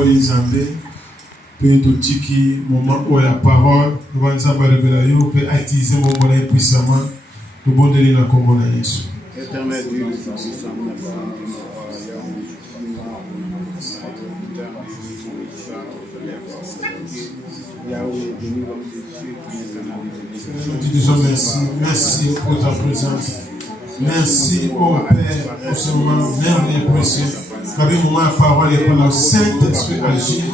parole Nzambe. Puis tout qui moment où la parole, nous allons nous révéler, nous pouvons utiliser mon bonheur puissamment. Nous bon délire dans le combat Jésus. Éternel Dieu, nous te disons merci. Merci pour ta présence. Merci au Père pour ce moment merveilleux et précieux. Qu'avec le moment la parole et pendant le Saint-Esprit agit.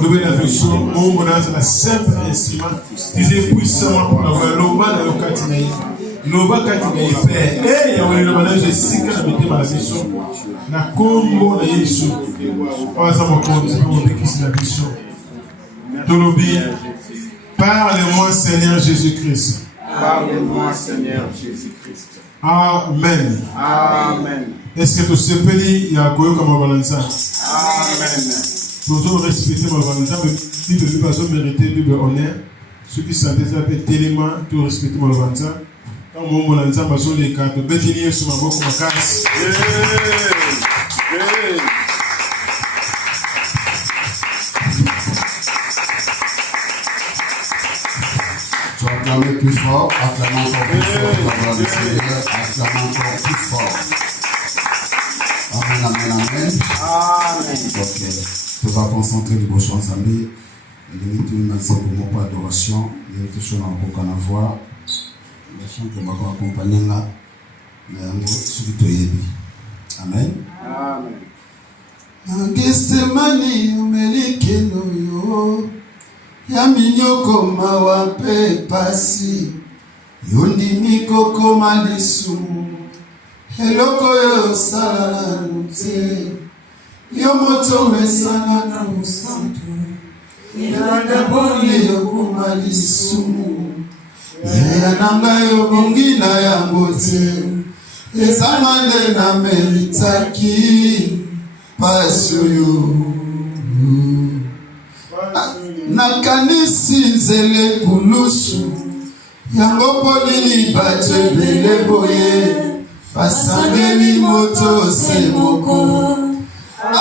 Nous bénéficions, mon bonheur, la simple instrument. Disez puissamment pour l'avoir. L'oba de l'ocatinaï. L'oba katinaï, Père. Et il y a une manière de si qu'elle a mis ma mission. La combo de Jésus. On va savoir comment on dit qui c'est la mission. Tolobi, parle-moi, Seigneur Jésus-Christ. Parle-moi, Seigneur Jésus-Christ. Amen. Amen. Est-ce que tu sais pas il y a quoi comme balança? Amen. Nous devons respecter mon balança, mais si le Bible a mérité Bible honneur, ceux qui sont déjà tellement tout respecter mon balança. Quand mon balança va sur les cartes, bénir sur ma boque, ma casse. Acclamez plus fort, acclamez encore plus fort, acclamez le Seigneur, acclamez encore plus fort. Amen, amen, amen. Amen. Ok, tu vas concentrer les bouchons ensemble. Il y a une pour mon pas d'adoration, il y a quelque chose dans le voix. Les chants que je vais accompagner là, mais on va subito yebi. Amen. Amen. Gestemani umelikeno yo. Ya minyoko mawa pe pasi yondimi koko malisumu eloko yo sala nute yo moto mesana na musantu yanda boni yo kumalisumu ya nanga yo bongina ya mbote ezamande na meritaki paso yo nakanisi nzele kulusu yango polili bato ebele boye basangeli moto se moko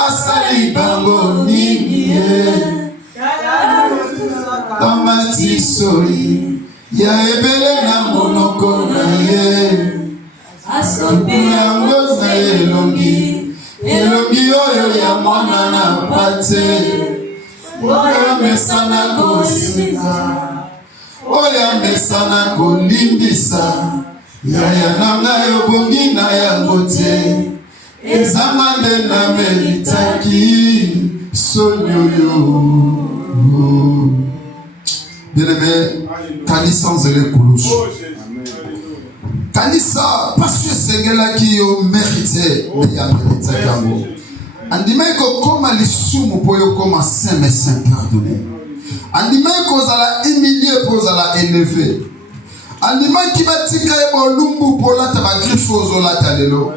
asali bango nini ye tamatisoi ya ebele na monoko na ye tupu yango na elongi oyo ya mwana na pate oya mesana kosinga oya mesana kolimbisa yaya nanga yo bongi na yango te ezanga nde na meritaki sonyoyo. Bien-aimé, kanisa nzele kulusu kanisa parce que sengelaki yo mérité mais ya meritaki yango andimai kokoma lisumu po yo koma saint mais saint pardonné andimai kozala humilié po ozala élevé andimaki batika ye bolumbu po olata bagriffe ozolata lelo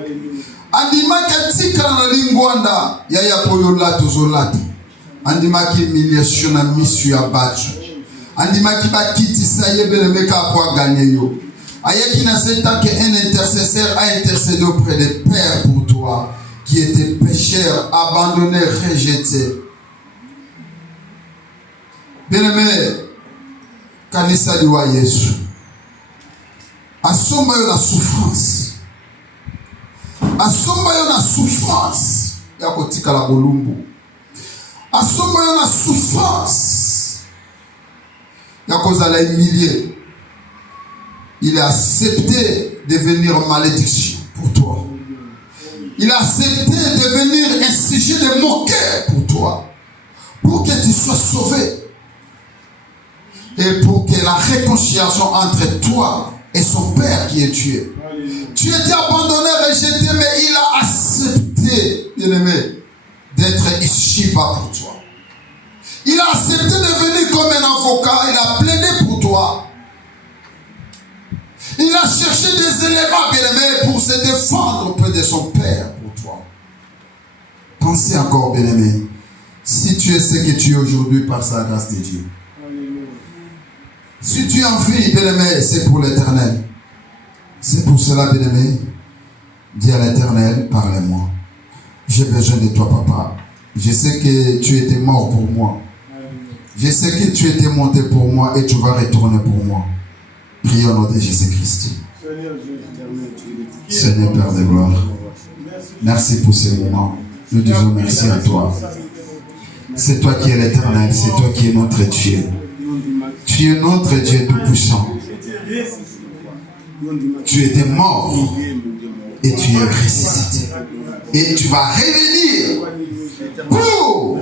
andimaki atikala na lingwanda yaya po yo olata ozolata andimaki humiliation na misu ya bato andimaki bakitisa ye belemeka po aganye yo ayeki na seta que un intercesseur a intercédé auprès des pères pour toi qui était pécheur, abandonné, rejeté. Bien-aimé, kanisa liwa Yesu. Asomba yo na souffrance. Asomba yo na souffrance. Ya kotika la bolumbu. Asomba yo na souffrance. Ya kozala humilié. Il a accepté de devenir malédiction pour toi. Il a accepté de venir un sujet de moquer pour toi, pour que tu sois sauvé et pour que la réconciliation entre toi et son Père qui est tué. Tu étais abandonné, rejeté, mais il a accepté, bien-aimé, d'être Ishiba pour toi. Il a accepté de venir comme un avocat, il a plaidé pour toi. Il a cherché des éléments, bien-aimés, pour se défendre auprès de son Père pour toi. Pensez encore, bien-aimé, si tu es ce que tu es aujourd'hui par sa grâce de Dieu. Si tu en vis, bien-aimé, c'est pour l'éternel. C'est pour cela, bien-aimé, dis à l'éternel, parle-moi. J'ai besoin de toi, papa. Je sais que tu étais mort pour moi. Je sais que tu étais monté pour moi et tu vas retourner pour moi. Prions au nom de Jésus-Christ. Seigneur Père de gloire, merci pour ce moment. Nous disons merci à toi. C'est toi qui es l'éternel, c'est toi qui es notre Dieu. Tu es notre Dieu tout-puissant. Tu étais mort et tu es ressuscité. Et tu vas revenir pour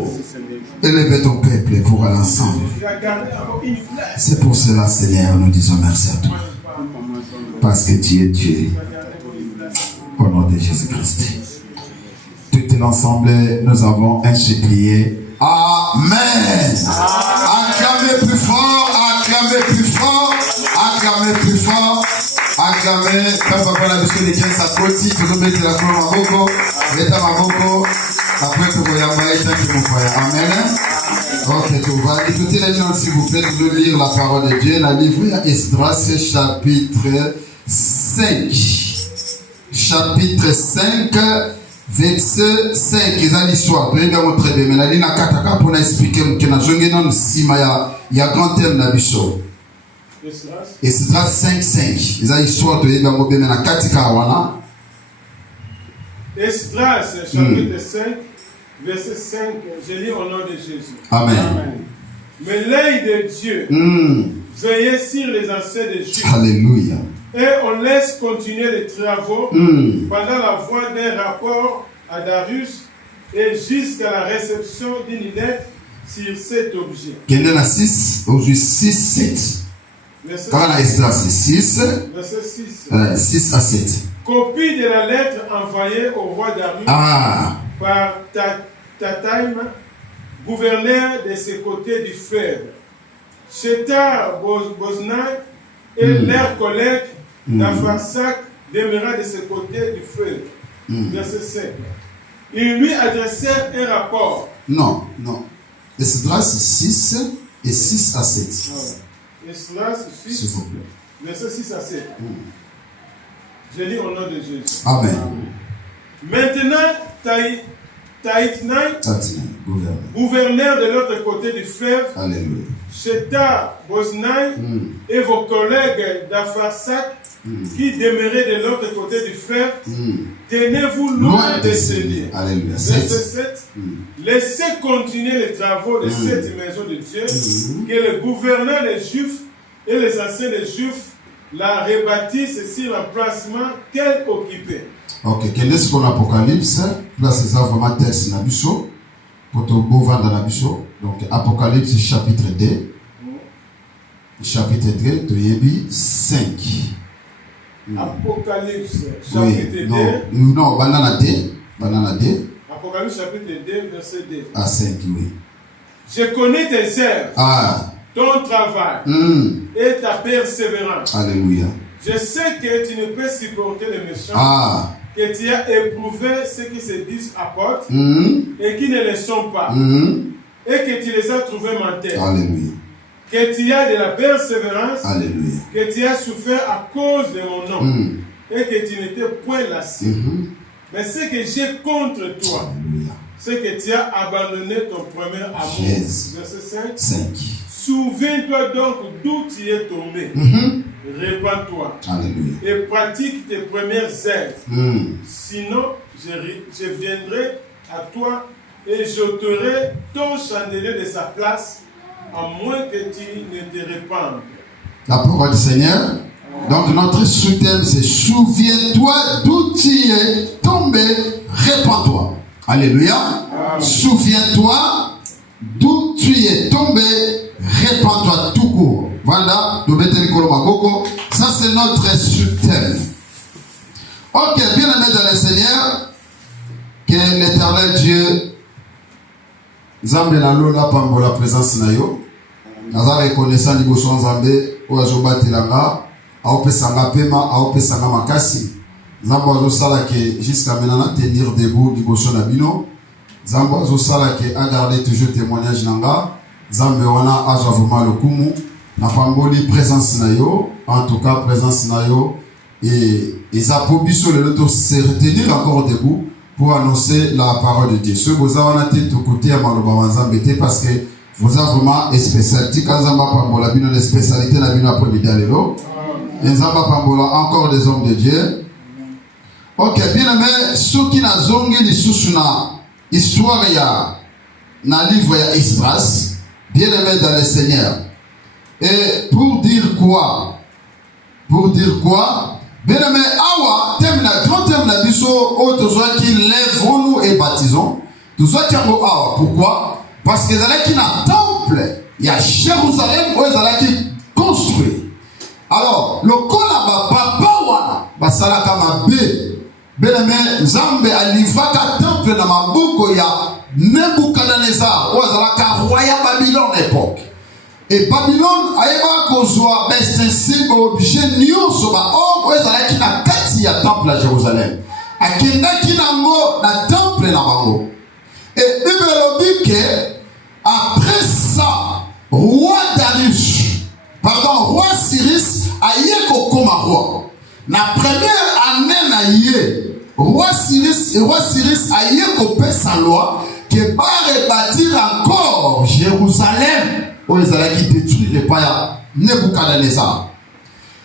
élever ton peuple pour l'ensemble. C'est pour cela, Seigneur, nous disons merci à toi. Parce que tu es Dieu. Au nom de Jésus-Christ. Tout l'ensemble, nous avons ainsi prié. Amen. Acclamez plus fort, acclamez plus fort, acclamez plus fort. Acclamez. Quand on va la biscuit de 15 à côté, tu peux mettre la fleur à Boko, l'état à Boko. Après, tu peux y avoir et tu peux faire. Amen. Ok, tout va. Écoutez les gens, s'il vous plaît, de lire la parole de Dieu. La livre Esdras, chapitre 5. Chapitre 5, verset 5. C'est l'histoire. Vous allez montrer bien. Mais la ligne à Kataka pour nous expliquer que nous avons si il y a grand thème dans la Bichot. Esdras 5, 5. C'est l'histoire de l'histoire de la Kataka. Esdras, chapitre 5, verset 5. Je lis au nom de Jésus. Amen. Mais l'œil de Dieu veillait sur les anciens de Juda. Alléluia. Et on laisse continuer les travaux pendant la voie d'un rapport à Darius et jusqu'à la réception d'une lettre sur cet objet. Quel est la 6, aujourd'hui 6, 7. Quand la Esdras c'est 6, verset 6. 6 à 7. Copie de la lettre envoyée au roi Darius par Tataïm, gouverneur de ce côté du fleuve. Shetar Boznai et leurs collègues d'Apharsac demeura de ce côté du fleuve. Verset 5. Ils lui adressèrent un rapport. Non. Esdras 6 et 6 à 7. Esdras 6, s'il vous plaît. verset 6 à 7. Je lis au nom de Jésus. Amen. Maintenant, Taïtnaï, gouverneur de l'autre côté du fleuve, Alléluia. Shetar Boznai et vos collègues d'Apharsac qui demeuraient de l'autre côté du fleuve, tenez-vous loin de ces lieux. Alléluia. Verset 7. Laissez continuer les travaux de cette maison de Dieu, que le gouverneur des Juifs et les anciens des Juifs la rebâtissent sur l'emplacement qu'elle occupait. Ok, quel est ce qu'on Apocalypse? Là, c'est ça vraiment texte dans la Bichot. Pour te beau vendre dans la Bichot. Donc, Apocalypse chapitre 2. Chapitre 2, tu y 5. Apocalypse chapitre 2. Non, banana 2. Apocalypse chapitre 2, verset 2. À 5, oui. Je connais tes œuvres, ton travail et ta persévérance. Alléluia. Je sais que tu ne peux supporter les méchants, que tu as éprouvé ceux qui se disent apôtres et qui ne le sont pas, et que tu les as trouvés menteurs. Alléluia. Que tu as de la persévérance, Alléluia. que tu as souffert à cause de mon nom, et que tu n'étais point lassé. Mais ce que j'ai contre toi, c'est que tu as abandonné ton premier amour. Verset 5. Souviens-toi donc d'où tu es tombé. Répands-toi. Et pratique tes premières œuvres. Sinon, je viendrai à toi et j'ôterai ton chandelier de sa place, à moins que tu ne te répandes. La parole du Seigneur. Donc notre sous-thème c'est souviens-toi d'où tu es tombé, répands-toi. Alléluia. Souviens-toi d'où tu es tombé, répands-toi tout court. Voilà, ça c'est notre sous-thème. Ok, bien aimé dans le Seigneur, que l'éternel Dieu Zambe na lola pambo la présence na yo. Naza reconnaissant liboso Nzambe oyo batelanga, aopesanga pema, aopesanga makasi. Nzambe azosala ke jusqu'à maintenant tenir debout liboso na bino. Nzambe azosala ke a garder toujours témoignage nanga. Nzambe wana azwa vraiment lokumu na pamboli présence na yo, en tout cas présence na yo et eza po biso le to se retenir encore debout pour annoncer la parole de Dieu. Ce que vous avez été écouté à Malobamanzambete parce que vous avez vraiment une spécialité. Quand vous avez une spécialité, vous avez une encore des hommes de Dieu. Ok, bien aimé, ceux qui n'ont zongi l'histoire, il y a dans le livre de Esdras, bien aimé dans le Seigneur. Et pour dire quoi? Bien aimé, awa, grand thème na biso, qui lèvons-nous et baptisons. Tout ça qui awa. Pourquoi? Parce que les gens qui n'ont temple, il y a Jérusalem, où ils ont construit. Alors, le kola papa wana, basalaka mabe. Bien aimé, Nzambe alivaka temple na maboko ya Nebuchadnezzar, où ils ont roi Babylone à l'époque. Et Babylone a kozwa sensible objet nyonso ba or oyo ezalaki na kati ya temple à Jérusalem. Akendaki nango na temple na bango. Et Bible elobi ke après ça, roi Cyrus aye kokoma roi. Na première année na ye, roi Cyrus aye kopesa loi que ba rebâtir encore Jérusalem. Où ils allaient détruire par Nebuchadnezzar.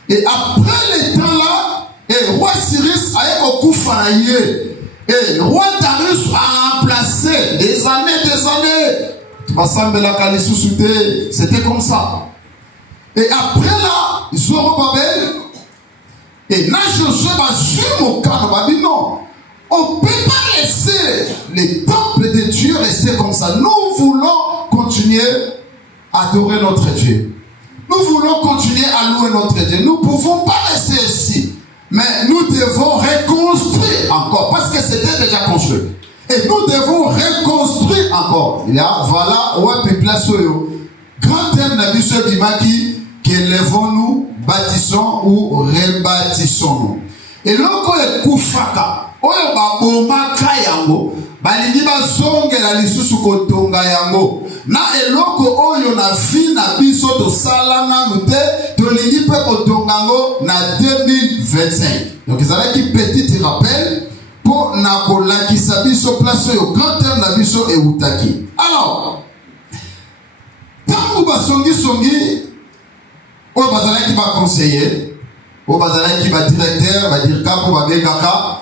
Et après les temps là, et roi Cyrus a eu beaucoup failli. Et roi Darius a remplacé des années. C'était comme ça. Et après là, Zorobabel, et Josué va suivre au cas de non. On ne peut pas laisser les temples de Dieu rester comme ça. Nous voulons continuer adorer notre Dieu. Nous voulons continuer à louer notre Dieu. Nous ne pouvons pas rester ici. Mais nous devons reconstruire encore. Parce que c'était déjà construit. Et nous devons reconstruire encore. Il y a, voilà, ouais, place grand thème Nabiso Bimaki, que lèvons-nous, bâtissons ou rebâtissons-nous. Et l'autre est Koufaka. Oyo baboma kayango. Balingi bazongela lisusu kotonga yango na eloko oyo na vie na biso tosala nanu te tolingi pe kotonga yango na 2025. Donc ezalaki petit rappel pour na kolakisa biso place oyo grand terme na biso eutaki. Alors tangu basongi oyo bazalaki ba conseiller oyo bazalaki ba directeur ba dirka po babengaka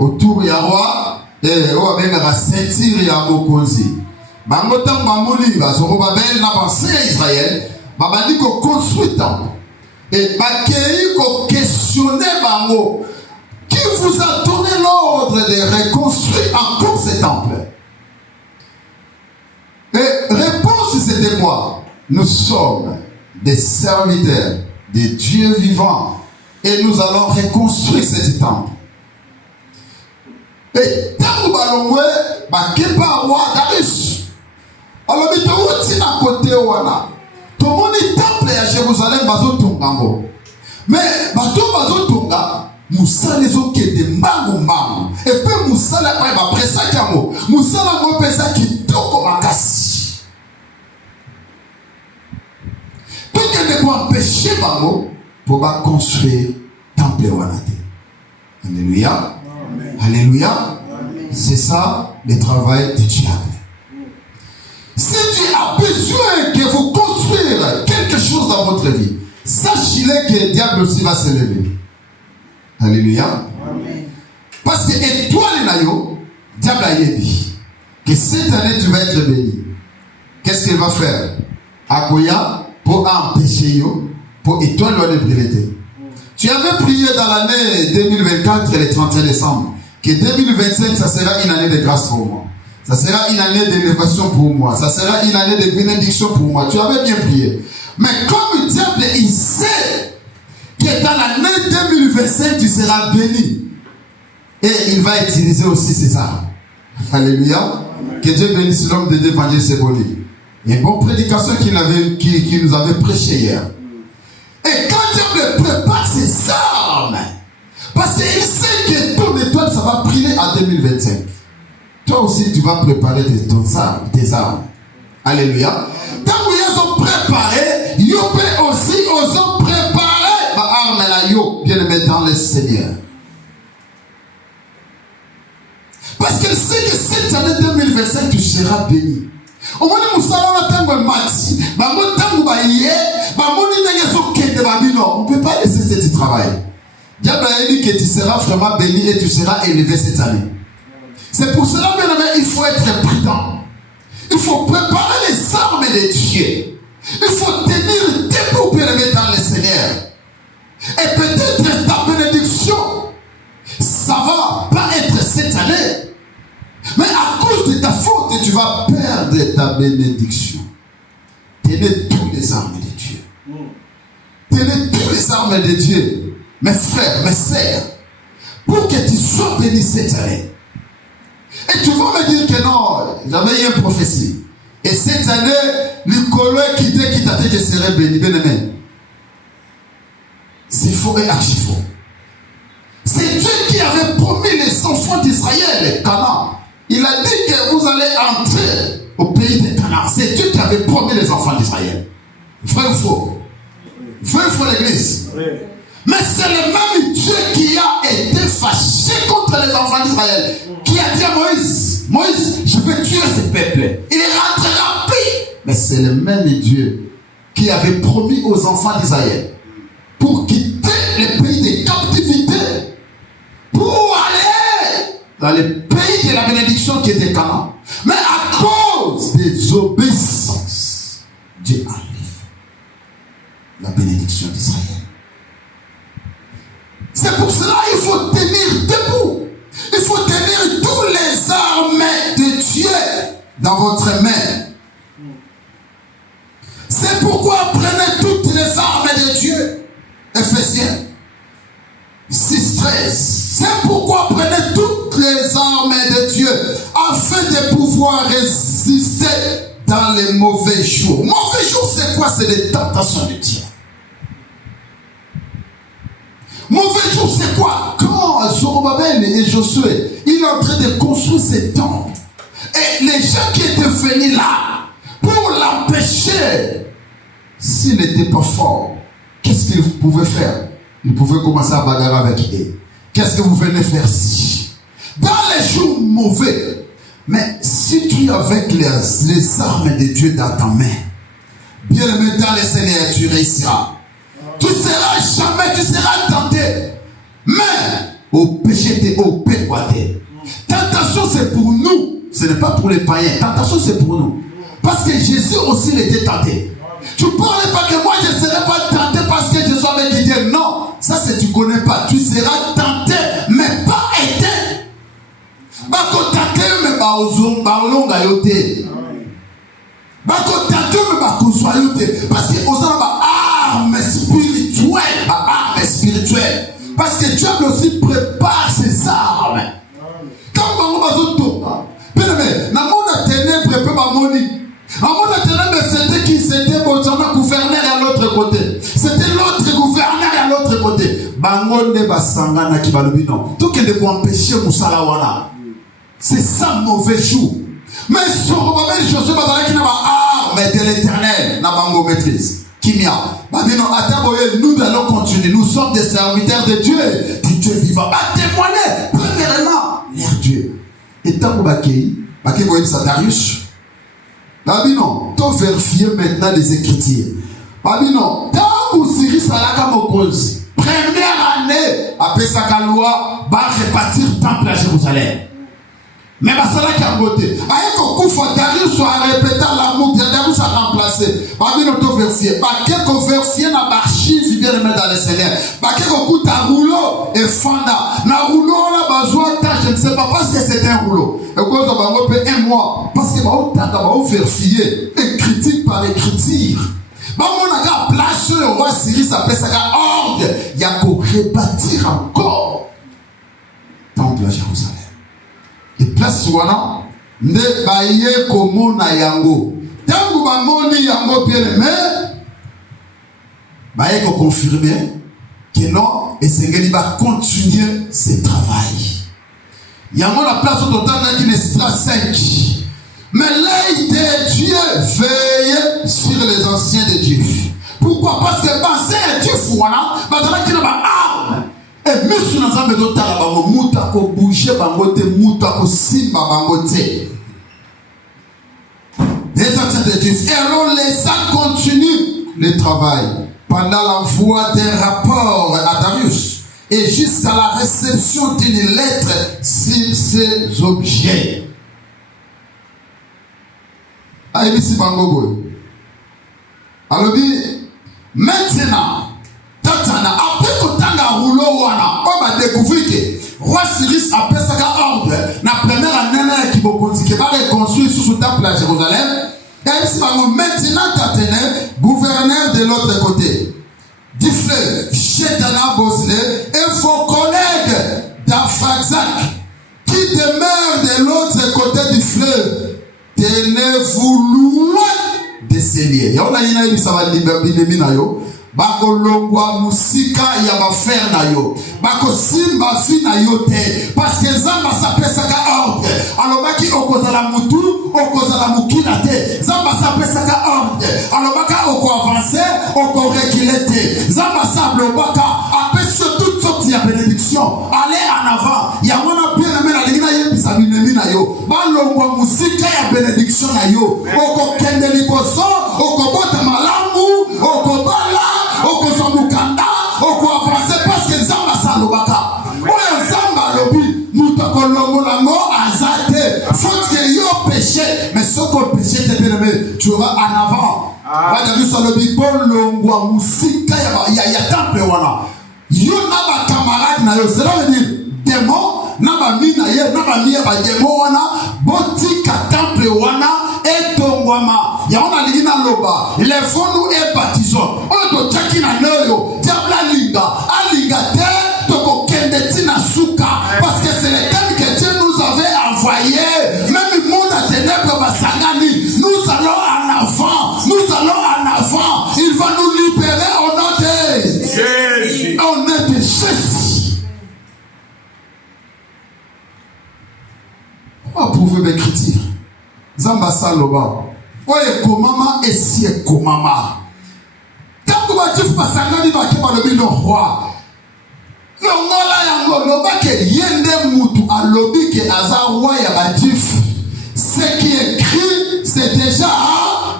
autour ya roi et on va venir à ceinture et à Mokonzi. Bangotam Bamoli, Zorobabel n'a pensé à Israël, Babandi ko construit temple. Et Bakei ko questionner Bango. Qui vous a donné l'ordre de reconstruire encore ce temple? Et réponse c'était moi. Nous sommes des serviteurs de Dieu vivant et nous allons reconstruire ce temple. Et tant que balongwe bakepa roi Darius alors bito uti na côté wana tomoni temple ya Jérusalem bazotunga mais bato bazotunga musala ezokende mbangu et puis musala kwa ba presa kango musala ngo pesa kitoko makasi donc il faut empêcher bango pour ba construire temple wana te. Alléluia. Alléluia. C'est ça le travail du diable. Si Dieu a besoin que vous construire quelque chose dans votre vie, sachez-le que le diable aussi va se lever. Alléluia. Amen. Parce que étoile nayo, diable a dit que cette année tu vas être béni. Qu'est-ce qu'il va faire? Akoya pour empêcher yo, pour étoile de briller. Tu avais prié dans l'année 2024 et le 31 décembre que 2025 ça sera une année de grâce pour moi. Ça sera une année d'élévation pour moi. Ça sera une année de bénédiction pour moi. Tu avais bien prié. Mais comme le diable, il sait que dans l'année 2025, tu seras béni. Et il va utiliser aussi ces armes. Alléluia. Amen. Que Dieu bénisse l'homme de Dieu, Évangile Seboli. Une bonne prédication qui nous avait prêché hier. Et quand Dieu prépare ses armes, parce qu'il sait que ton étoile, ça va briller en 2025. Toi aussi, tu vas préparer tes armes. Alléluia. Tant qu'ils ont préparé, ils ont aussi préparé ma arme là, bien aimé dans le Seigneur. Parce qu'elle sait que cette année 2025, tu seras béni. Au moins, nous savons que tango mati, bango tango baye, bango ni nengezo kende babino. On ne peut pas laisser ce travail. Diable a dit que tu seras vraiment béni et tu seras élevé cette année. C'est pour cela, bien aimé, il faut être prudent. Il faut préparer les armes de Dieu. Il faut tenir debout, bien aimé, dans le Seigneur. Et peut-être ta bénédiction, ça va pas être cette année. Mais à cause de ta faute, tu vas perdre ta bénédiction. Tenez tous les armes de Dieu. Tenez tous les armes de Dieu. Mes frères, mes sœurs, pour que tu sois béni cette année. Et tu vas me dire que non, j'avais eu une prophétie. Et cette année, Nicolas qui t'a dit que je serai béni, bien aimé. C'est faux et archi faux. C'est Dieu qui avait promis les enfants d'Israël, Canaan. Il a dit que vous allez entrer au pays de Canaan. C'est Dieu qui avait promis les enfants d'Israël. Vrai ou faux? Vrai ou faux l'église? Oui. Mais c'est le même Dieu qui a été fâché contre les enfants d'Israël, qui a dit à Moïse, Moïse, je vais tuer ce peuple. Il est rentré rapide. Mais c'est le même Dieu qui avait promis aux enfants d'Israël pour quitter le pays de captivité, pour aller dans le pays de la bénédiction qui était Canaan. Mais à cause des obéissances, Dieu enlève la bénédiction d'Israël. C'est pour cela qu'il faut tenir debout. Il faut tenir tous les armes de Dieu dans votre main. C'est pourquoi prenez toutes les armes de Dieu. Ephésiens 6:13. C'est pourquoi prenez toutes les armes de Dieu afin de pouvoir résister dans les mauvais jours. Mauvais jours, c'est quoi? C'est les tentations de Dieu. Mauvais jour, c'est quoi? Quand Zorobabel et Josué, il est en train de construire ces temples. Et les gens qui étaient venus là, pour l'empêcher, s'il n'était pas fort, qu'est-ce qu'ils pouvaient faire? Ils pouvaient commencer à bagarrer avec eux. Qu'est-ce que vous venez faire ici? Dans les jours mauvais, mais si tu es avec les armes de Dieu dans ta main, bien aimé dans le Seigneur, tu réussiras. Tu seras jamais, tu seras tenté. Mais au péché, tu es au péché. Tentation, c'est pour nous. Ce n'est pas pour les païens. Tentation, c'est pour nous. Parce que Jésus aussi, il était tenté. Tu ne parles pas que moi, je ne serai pas tenté parce que je suis avec Dieu. Non, ça, c'est tu ne connais pas. Tu seras tenté, mais pas été. Bako tenté, mais pas aux hommes, pas aux longues ayoté. Bako tenté, mais pas aux soyauté. Parce que aux hommes, armes spirituelles. Parce que Dieu aussi prépare ses armes. Quand on va au tour, bien aimé, dans mon ténèbre, prépare mon lit. En mon ténèbre, c'était qui? C'était mon gouverneur à l'autre côté. C'était l'autre gouverneur à l'autre côté. Bangonde basangana qui balubino. Tout qui peut empêcher Moussalawana. C'est ça mauvais jour. Mais sur Robert Josué Bazala qui n'a pas arme de l'éternel, n'a pas maîtrise. Nous allons continuer. Nous sommes des serviteurs de Dieu. Du Dieu vivant. Témoigner. Premièrement, l'air Dieu. Et tant que vous ça Darius. Babino, tu vérifier maintenant les Écritures. Babino, tant que Siri Salaka Mokos, première année, après sa loi, va répartir temple à Jérusalem. Mais Basala qui a voté. Avec un coup, Darius soit répété l'amour, Darius a remplacé. Babino, tu vérifier. Baké qu'on vérifie dans l'archive, bien le mettre dans le Seigneur. Baké qu'on coûte un rouleau et fanda. Na rouleau, on a besoin de je ne sais pas parce que c'est un rouleau. Et quand on va faire un mois, parce que on va vérifier, critique par écriture. On a place sur le roi Syrie, ça fait ça ordre. Il y a qu'à rebâtir encore temple à Jérusalem. Et place wana ne baye komona yango. Tangu bamoni yango bien aimé, baye ko confirmer que non et Seigneur va continuer ce travail. Yango la place au total n'a qu'une extra 5. Mais l'œil de Dieu veille sur les anciens de Dieu. Pourquoi? Parce que penser à Dieu voilà, maintenant qu'il n'a pas arme. Et misu na nzambe totala bango mutu akobouge bango te mutu akosimba bango te. Les actions de Dieu. Et alors les saints continuent le travail pendant l'envoi d'un rapport à Darius et jusqu'à la réception d'une lettre sur ces objets. Aïbisi Bangogo. Alors, maintenant, Tatana, après que Tanga rouleau wana, on va découvrir que Roi Cyrus a fait ça ordre. La première année qui va reconstruire sous le temple à Jérusalem. Et maintenant, Tatana, gouverneur de l'autre côté du fleuve, Chétana Bosle, et vos collègues d'Afraxak qui demeurent de l'autre côté du fleuve, tenez-vous loin de ces liens. Et on a dit que ça va être bako longwa musika ya bafer na yo bako simba fi na yo te parce que zamba sa pesa ka ordre alobaki okozala mutu okozala mukila te zamba sa pesa ka ordre alobaka oko avancer oko reculer te zamba sa blobaka apesi toute sorte ya bénédiction aller en avant ya mona bien na mena lingina yebisa binemi na yo balongwa musika ya bénédiction na yo oko kende liboso oko bota malamu oko bala okozomukanda okoavancer parce que nzamba salobaka oyo nzamba alobi mutu akolongolango aza te faut que yo péché mais soko péché te bien-aimé tu auras en avant Darius alobi bolongwa musika ya temple wana yo na bakamarade na yo cela veut dire démon na bami na ye na bami ya badémon wana botika temple wana etongwama ya wana ligina loba les fonds nous et baptisons on tchaki na noyo diable alinga te toko kendeti na suka parce que c'est le temps que Dieu nous avait envoyé même monde à ténèbres basangani nous allons en avant il va nous libérer au nom de Jésus au nom de Jésus. On va prouver mes critiques. Zamba saloba. Oye komama esie komama. Quand va dire pasangani ba ke ba lobi le roi. Le ngola yango loba ke yende mutu alobi ke aza roi ya ba dif. Ce qui est écrit, c'est déjà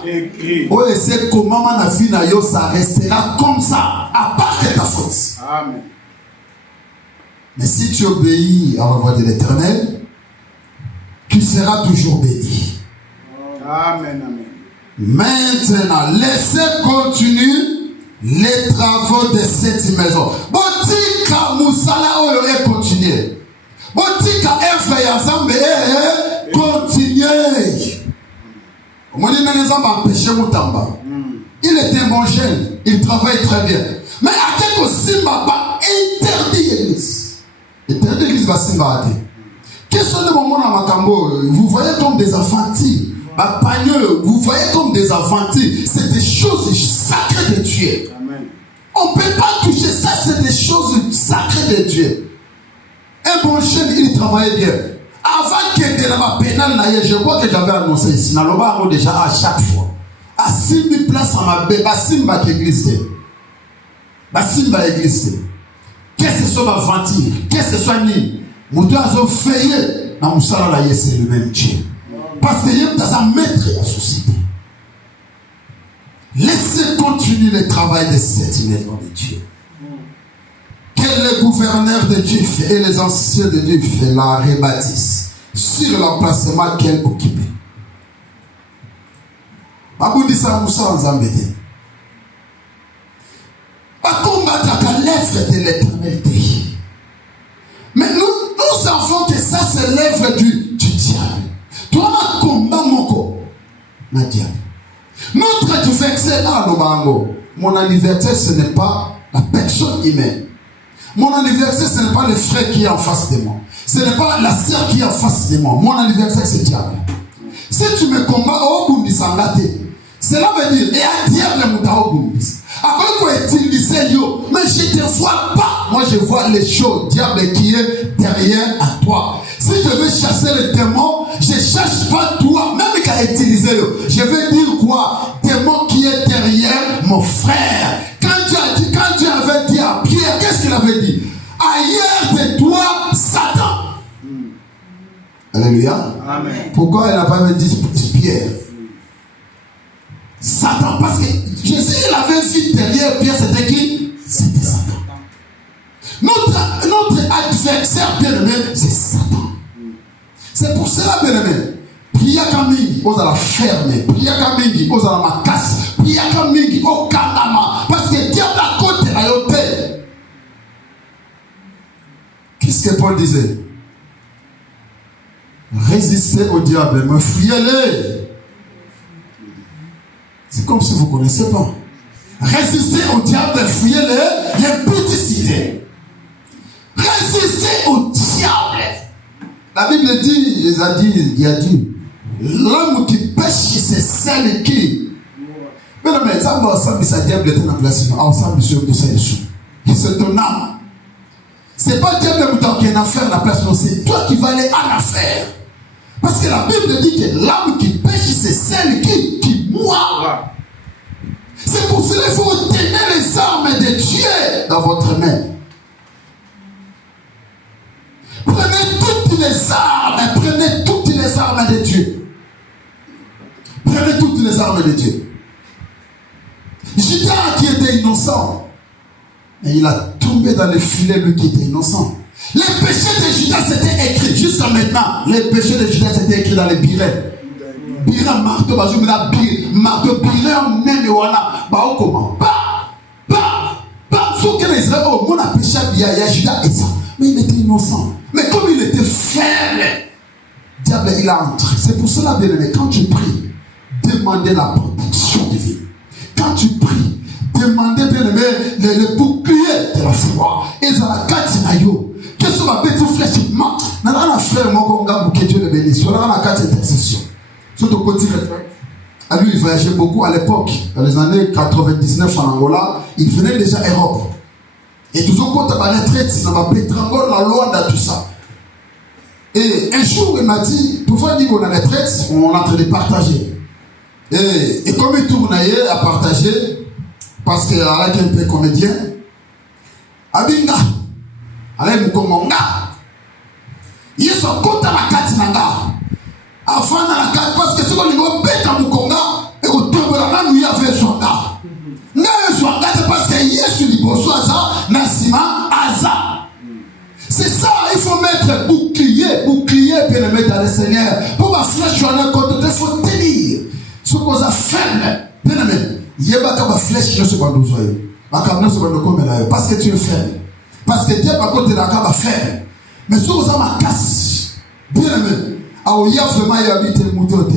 écrit. Oye c'est komama na fi na yo ça restera comme ça à part de ta faute. Amen. Mais si tu obéis à la voix de l'Éternel, tu seras toujours béni. Amen, amen. Maintenant, laissez continuer les travaux de cette maison. Botika musala oyo et continuer. Botika efe ya zambe continuer. Omoni na nzamba empêcher mutamba. Il est un bon jeune, il travaille très bien. Mais à quel moment simba ba interdit l'église. Interdit l'église va simba ate. Qu'est-ce que le moment à Makambo, vous voyez comme des infantiles. Pagneux, vous voyez comme des infantiles. C'est des choses sacrées de Dieu. Amen. On ne peut pas toucher ça, c'est des choses sacrées de Dieu. Un bon jeune, il travaillait bien. Avant qu'il y ait la pénale, je crois que j'avais annoncé ici. Dans le bar, déjà à chaque fois. À 6 000 places en ma bébé, à Simba église. À Simba église. Qu'est-ce que ce soit ma ventile? Qu'est-ce que ce soit ni? Moudou a fait na musala la c'est le même Dieu. Parce que Dieu est un maître de la société. Laissez continuer le travail de cette maison de Dieu. Que les gouverneurs de Dieu et les anciens de Dieu la rebâtissent sur l'emplacement qu'elle occupe. Baboudi sa moussa en zambété. Pas combattre à l'œuvre de l'éternité. Mais nous savons que ça c'est l'œuvre du diable. Toi, ma combat moko, na diable. Notre adversaire là, mon adversaire, ce n'est pas la personne humaine. Mon adversaire, ce n'est pas le frère qui est en face de moi. Ce n'est pas la sœur qui est en face de moi. Mon adversaire, c'est le diable. Si tu me combats, oh, Boundi Sangate, cela veut dire, et à diable, Moutao Boundi. Après qu'on utilise yo, mais je ne te vois pas. Moi, je vois les choses, diable qui est derrière à toi. Si je veux chasser le démon, je ne cherche pas toi, même qu'à utiliser yo. Je veux dire quoi? Démon qui est derrière mon frère. Quand Dieu avait dit à Pierre, qu'est-ce qu'il avait dit? Ailleurs Alléluia. Amen. Pourquoi elle n'a pas dit Pierre? Satan, parce que Jésus, il avait vu derrière Pierre, c'était qui? C'était Satan. Notre adversaire bien-aimé, c'est Satan. C'est pour cela, bien-aimé, priya kamingi, on la fermer. Priya kamingi, on la macasse. Priya kamingi, on kandama. Parce que diable à côté, la yote. Qu'est-ce que Paul disait? Résistez au diable, mais fuyez-les. C'est comme si vous ne connaissez pas. Résistez au diable, fuyez-les, l'impudicité. Résistez au diable. La Bible dit, il a dit, l'homme qui pêche, c'est celle qui. Mais non, mais ça va ensemble, ça diable est en place. Ensemble, c'est ton âme. C'est pas diable qui est en affaire la place, non, c'est toi qui vas aller en affaire. Parce que la Bible dit que l'âme qui pêche, c'est celle qui mourra. C'est pour cela qu'il faut tenir les armes de Dieu dans votre main. Prenez toutes les armes de Dieu. Prenez toutes les armes de Dieu. Judas qui était innocent, et il a tombé dans les filets, lui qui était innocent. Les péchés de Judas c'était écrit, jusqu'à maintenant, les péchés de Judas c'était écrit dans les birets. Birets, marteau, marteau, birets, en même et wana, bah, comment? Sauf que les Israéliens, oh, mon a péché, il y a Judas et ça. Mais il était innocent. Mais comme il était faible, diable, il a entré. C'est pour cela, bien aimé, quand tu pries, demandez la protection divine. Quand tu pries, demandez, bien aimé, le bouclier de la foi. Et dans la carte, qu'est-ce que ma petite flèche? N'a rien à faire, mon gars, pour que Dieu le bénisse. On a la carte d'intercession. Surtout côté, à lui, il voyageait beaucoup à l'époque, dans les années 99 en Angola. Il venait déjà à Europe. Et toujours quand on a la retraite, ça va pétrangoler la loi de tout ça. Et un jour, il m'a dit, pour faire dire qu'on a la retraite, on est en train de partager. Et comme il tourne à partager, parce qu'il y a un peu comédien, Abinga, allez, Moukonga, il est sur compte à la carte nanga. Avant dans la carte, parce que ce qu'on lui bête à Moukonga, et au tombe là, nous y avait son gars. Parce que Yesu liboso aza nasima aza. C'est ça, il faut mettre bouclier, bien le mettre dans le Seigneur. Pour ma flèche sur un côté, il faut tenir. Ce qu'on a faible, bien aimé. Il y a pas de flèche sur ce bandeau. Parce que tu es faible. Parce que Dieu va côté de la caba faible. Mais ce qu'on a ma casse, bien aimé. Alors il y a vraiment habité le mouton.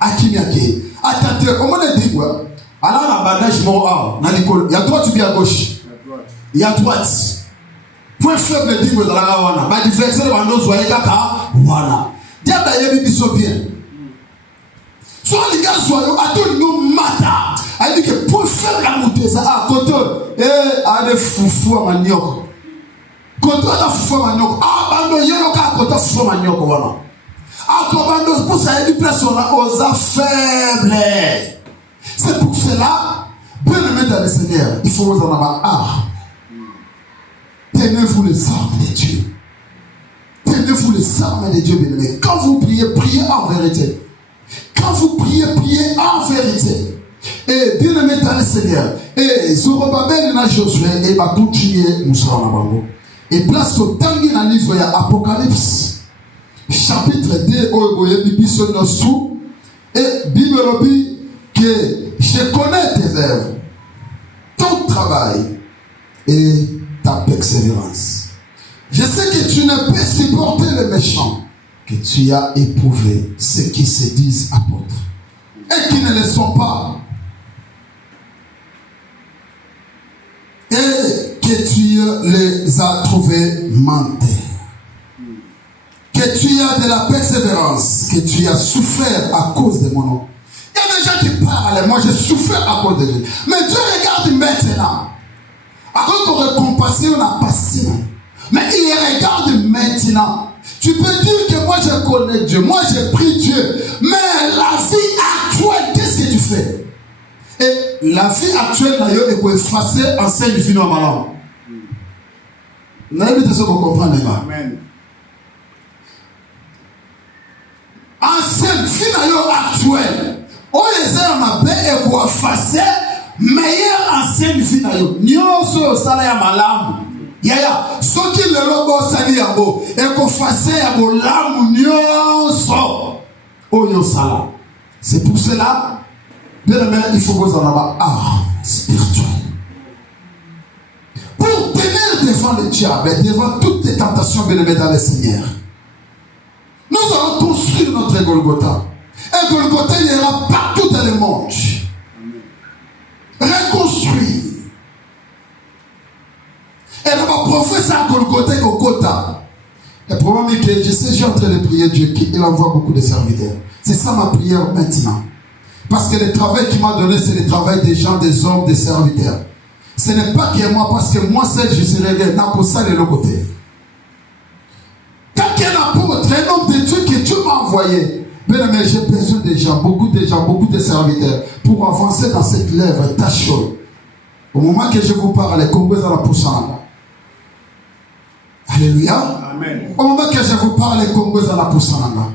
Akimiake. Attendez, on m'a dit quoi? Alors, on a un bagage moral. Il y a droite ou bien à gauche? Il y a droite. Point faible de dans la wana. Ma diversion de bandeau soit kaka wana. Diable a yébi biso bien. Soit les gars soient à tout le mata. A dit que point faible la montée ça à côté. A des foufou à maniok. Côté à foufou à maniok. Ah bando yélo ka côté foufou à maniok wana. Ah bando pour ça yébi place on a aux faibles. C'est pour cela, bien aimé dans le Seigneur, il faut vous en avoir art. Tenez-vous les armes de Dieu. Tenez-vous les armes de Dieu, bien aimé. Quand vous priez, priez en vérité. Quand vous priez, priez en vérité. Et bien aimé dans le Seigneur. Et Zorobabel et Josué, et va continuer, nous serons là-bas. Et place au temps dans le livre Apocalypse, chapitre 2, au Bibi Sonosou, et Bible que je connais tes œuvres, ton travail et ta persévérance. Je sais que tu ne peux supporter les méchants, que tu as éprouvé ceux qui se disent apôtres et qui ne le sont pas. Et que tu les as trouvés menteurs. Que tu as de la persévérance, que tu as souffert à cause de mon nom. Il y a des gens qui parlent, moi j'ai souffert à cause de Dieu. Mais Dieu regarde maintenant. Avant qu'on récompense, on a passé. Mais il regarde maintenant. Tu peux dire que moi je connais Dieu, moi j'ai pris Dieu. Mais la vie actuelle, qu'est-ce que tu fais? Et la vie actuelle, d'ailleurs, est pour effacer en scène du film en malin. Vous n'avez pas besoin de comprendre. Amen. ancienne vie na yo actuelle oyo eza ya mabe ekoefase meilleure ancienne vie na yo nyonso osala ya malamu yaya soki lelo bosali yango ekofase ya bolamu nyonso oyo osala. C'est pour cela bien aimé, il faut que vous en ayez art spirituel pour tenir devant le diable et devant toutes les tentations bien aimées dans le Seigneur. Nous allons construire notre Golgotha. Et Golgotha, il ira partout dans le monde. Reconstruire. Et là, ma professeur Golgotha et Golgotha. Le problème est que je sais, je suis en train de prier Dieu, qu'il envoie beaucoup de serviteurs. C'est ça ma prière maintenant. Parce que le travail qu'il m'a donné, c'est le travail des gens, des hommes, des serviteurs. Ce n'est pas que moi, parce que moi seul, je serai là, n'a pas ça de l'autre côté. Quand un apôtre, un homme de Dieu que Dieu m'a envoyé, bien aimé, j'ai besoin de gens, beaucoup de serviteurs, pour avancer dans cette lèvre tâche. Au moment que je vous parle, les Congolais à la poussana. Alléluia. Amen. Au moment que je vous parle, les Congolais à la poussana.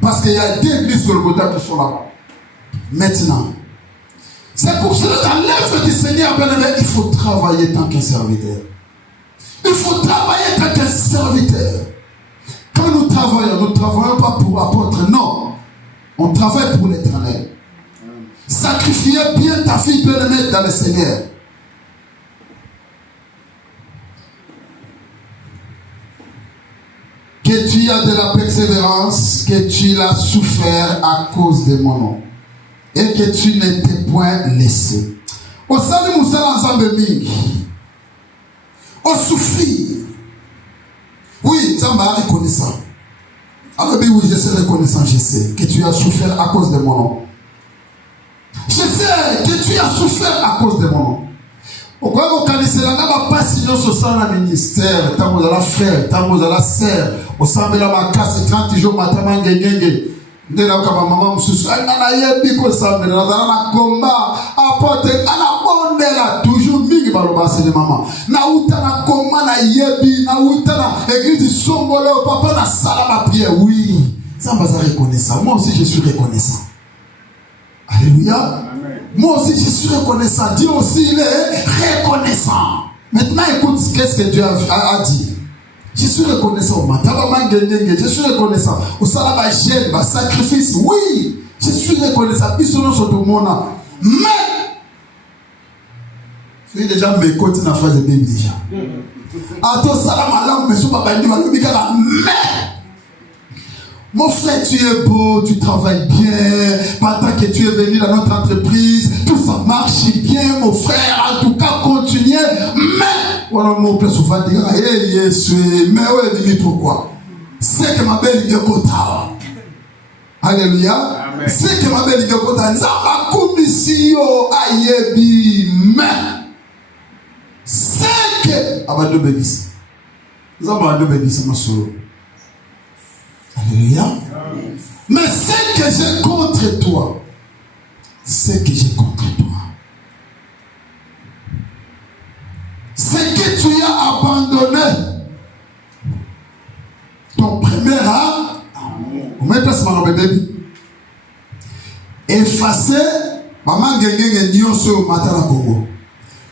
Parce qu'il y a 2 églises Golgotha qui sont là-bas. Maintenant. C'est pour cela que dans l'œuvre du Seigneur, bien aimé, il faut travailler tant qu'un serviteur. Il faut travailler tant qu'un serviteur. Quand nous ne travaillons pas pour apôtre, non. On travaille pour l'Éternel. Sacrifiez bien ta fille bien-aimée dans le Seigneur. Que tu as de la persévérance, que tu l'as souffert à cause de mon nom. Et que tu n'étais point laissé. Au salut Moussa ensemble mingi. Au souffrir. Oui, Zamba a reconnaissant. Alors oui, je sais reconnaissant, je sais que tu as souffert à cause de mon nom. Je sais que tu as souffert à cause de mon nom. Pourquoi vous connaissez la gamme pas si nous sommes dans le ministère, tant vous allez frère, tant vous allez sœur, au sein de la casse 30 jours matin ngengenge. Ndela kama mama msusu ana yebi ko sambe na na komba apote ana bondela toujours mingi balobasi de mama na uta na komba na yebi na uta na église sombolo papa na salama prière oui ça va ça reconnaissant moi aussi je suis reconnaissant. Alléluia. Amen. Moi aussi je suis reconnaissant. Dieu aussi il est reconnaissant. Maintenant écoute qu'est-ce que Dieu a dit. Je suis reconnaissant. Je suis reconnaissant. Au salama gêne, sacrifice. Oui, je suis reconnaissant. Puis selon ce monde. Mais, c'est déjà mes côtés dans la phrase de Bible déjà. Attends, salama là, mais mon frère, tu es beau, tu travailles bien. Pendant que tu es venu dans notre entreprise, tout ça marche bien, mon frère. En tout cas, continuez. Mais, voilà, mon père souvent dire, hey, yes, mais oui, pourquoi? C'est que ma belle Yokota. Alléluia. C'est que ma belle Yokota. Zama commission ayebi, mais. C'est que. Abado bébis. Zama abado bébis, c'est ma solo. Alléluia. Amen. Mais ce que j'ai contre toi, c'est que j'ai contre toi. C'est que tu as abandonné ton premier amour. Vous mettez ce maman bébé. Effacé, maman gengenge nyonso matin na Congo.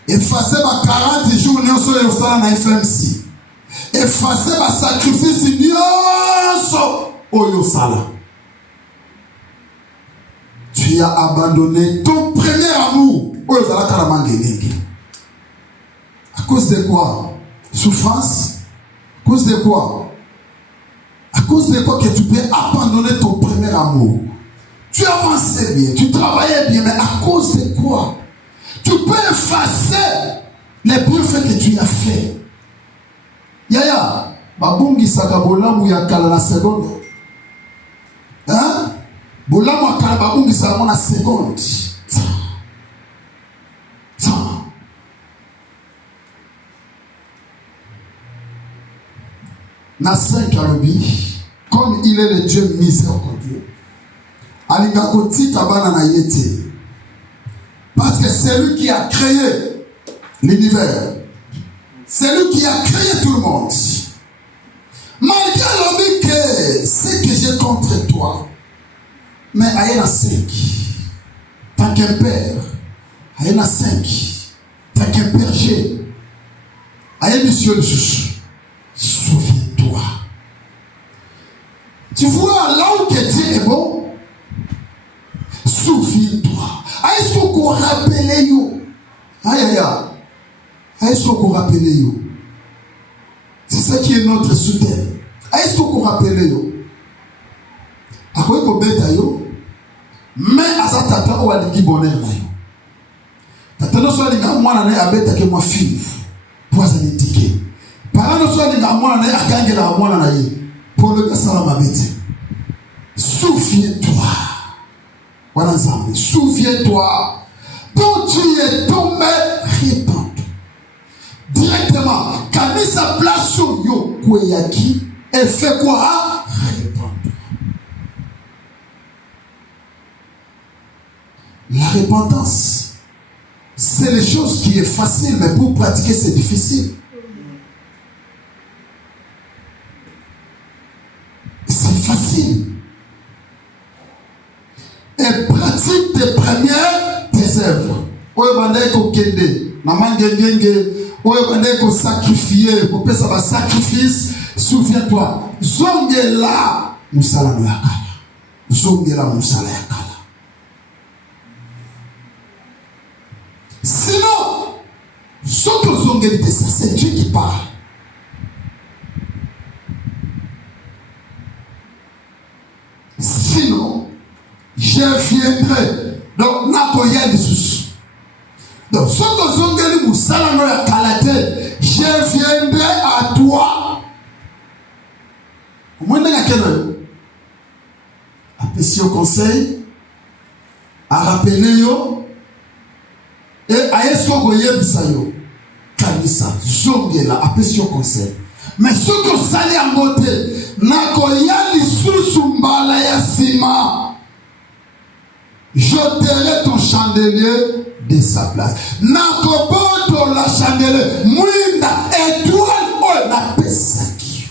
Effacé ma 40 jours nyonso yo sala na FMC. Effacer ma sacrifice nyonso oyo sala. Tu as abandonné ton premier amour oyo sala kala mangenenge. À cause de quoi? Souffrance. À cause de quoi? À cause de quoi que tu peux abandonner ton premier amour? Tu avançais bien, tu travaillais bien, mais à cause de quoi? Tu peux effacer les bienfaits que tu as fait. Yaya, babungi saka bolamu ya kala na seconde. Hein? Bolamu ya kala babungi saka na seconde. Na 5 alobi, comme il est le Dieu miséricordieux. Alinga koti tabana na yete. Parce que c'est lui qui a créé l'univers. C'est lui qui a créé tout le monde. Malgré l'homme que ce que j'ai contre toi. Mais il y en a 5. Tant qu'un père, il y en a 5. Tant qu'un père j'ai. Il y a monsieur le juge. Souviens-toi. Tu vois, là où Dieu est bon, souviens-toi. Est-ce qu'on rappelle you? Aïe aïe aïe. Est-ce qu'on rappelle you? C'est ça qui est notre soutien. Est-ce qu'on rappelle you? À quoi qu'on bête yo? Mais à ça tata ou à l'igi bonheur na yo. Tata no soit l'inga mwana na abeta ke moi fille. Pour ça les tickets. Parano soit l'inga mwana na akangela mwana na ye. Pour le kasala mabete. Souviens-toi. Voilà Nzambe. Souviens-toi. Quand tu es tombé, répands. Directement. Quand sa place sur yo kweyaki, elle fait quoi? Répandre. La repentance, c'est les choses qui est facile, mais pour pratiquer c'est difficile. C'est facile. Et pratique tes premières tes œuvres. Oye bandai ko kende, maman gengenge, oye bandai ko sacrifier, ko pesa ba sacrifice. Souviens-toi, zongela musala no yakala, zongela musala yakala. Sinon, ce que zongeli te ça, c'est Dieu qui parle. Sinon, je viendrai. Donc, nakoya Jesus. Donc, ce que zongeli musala no yakala te, je viendrai à toi. Au moins, il y a quelqu'un. Apprécier au conseil, à rappeler yo. Et à esko goye bisayo kanisa zongela apprécier au conseil. Mais ce que sali ambote nakoya lisusu mbala ya sima. J'ôterai ton chandelier de sa place. Nakoboto la chandelier mwinda étoile o na pesaki.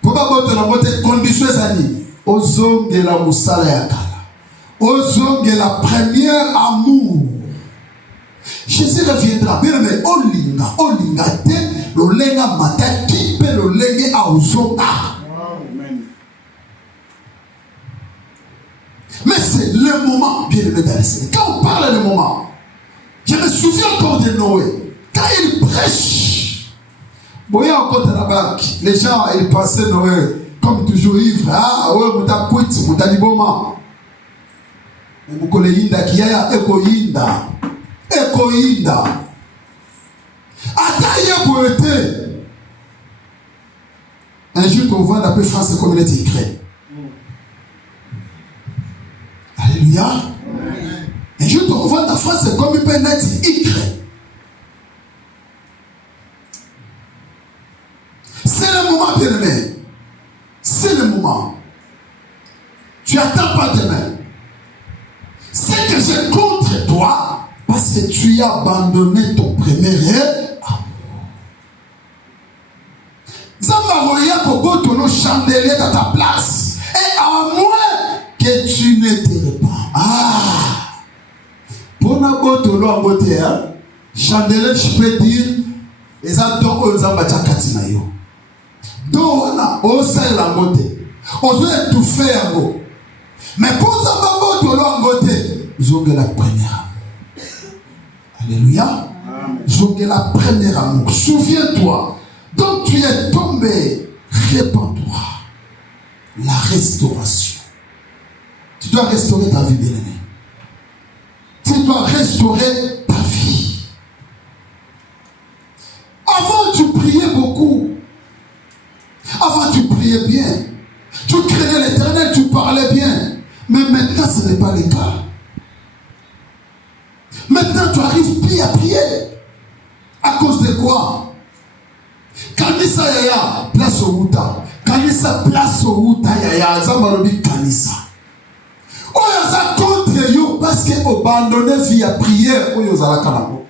Pour pas boto la bote condition zani ozongela musala ya kala. Ozonge la première amour. Jésus reviendra. Bien mais olinga te lolenga mata qui peut lolenga a ozonga. Mais c'est le moment, bien aimé dans le Seigneur. Quand on parle de moment, je me souviens encore de Noé. Quand il prêche, voyez encore dans la barque, les gens ils pensaient Noé comme toujours ivre. Ah ouais, mouta kuit, mouta liboma. Mukole yinda kiyaya ekoyinda. Ataye poete. Un jour on voit d'appeler France Community Crée. Alléluia. Un jour on voit la France Community Crée. C'est le moment bien aimé. C'est le moment. Tu attends pas demain. C'est que j'ai contre toi parce que tu as abandonné ton premier amour. Zamaroya Kobo ton chandelier dans ta place. Et à moins que tu ne te répands. Ah! Pour na botolo en beauté, chandelier, je peux dire, les attends aux ambachakati na yo. Donc, on a osé la beauté. On doit tout faire. Mais pour ça, en beauté, zongé la première amour. Alléluia. Zongé la première amour. Souviens-toi. Donc tu es tombé. Répands-toi. La restauration. Tu dois restaurer ta vie, bien-aimé. Tu dois restaurer ta vie. Avant, tu priais beaucoup. Avant, tu priais bien. Tu craignais l'Éternel, tu parlais bien. Mais maintenant, ce n'est pas le cas. Maintenant, tu arrives plus à prier. À cause de quoi? Kanisa yaya, place au Wuta. Kanisa, place au Wuta yaya. Zamarobi Kanisa. Oyo za contre yo, parce que abandonné via prière, oyo za la kanabo.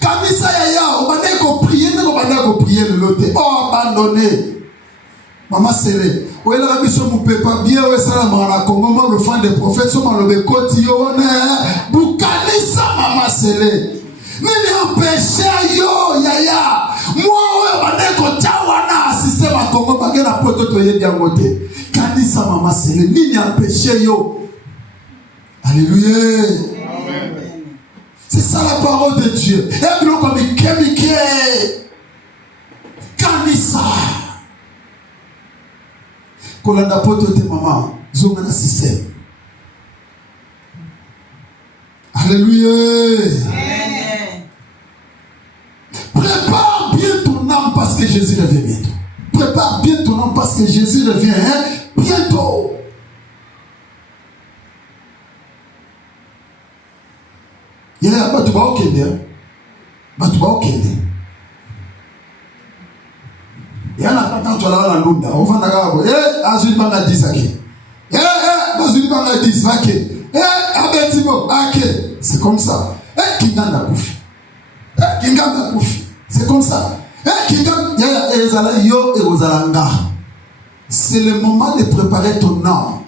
Kanisa yaya, obandé ko prier, ne ko bandé ko prier le loté. Oh, abandonné. Maman Sélé, où est la mission mon papa bien où est ça la mara Congo le fan des prophètes sur le côté on Boukanisa Maman Sélé. Nini empêché yo yaya. Moi ouais on est wana assisté ma Congo bagé la poto toye bien moté. Kanisa Maman Sélé nini empêché yo. Alléluia. Amen. C'est ça la parole de Dieu. Et nous comme Kemike. Kanisa. Kolanda poto te maman, zonga na système. Alléluia. Amen. Prépare bien ton âme parce que Jésus revient bientôt. Prépare bien ton âme parce que Jésus revient bientôt. Il y a pas de bao kende. Batouba okende. Il y a la quand tu as la lunda, on va n'avoir azul banga 10 ake. Azul banga 10 ake. Abetimo ake. C'est comme ça. Kinganda koufi. Kinganda koufi. C'est comme ça. Kinganda ya ezala yo et ozalanga. C'est le moment de préparer ton âme.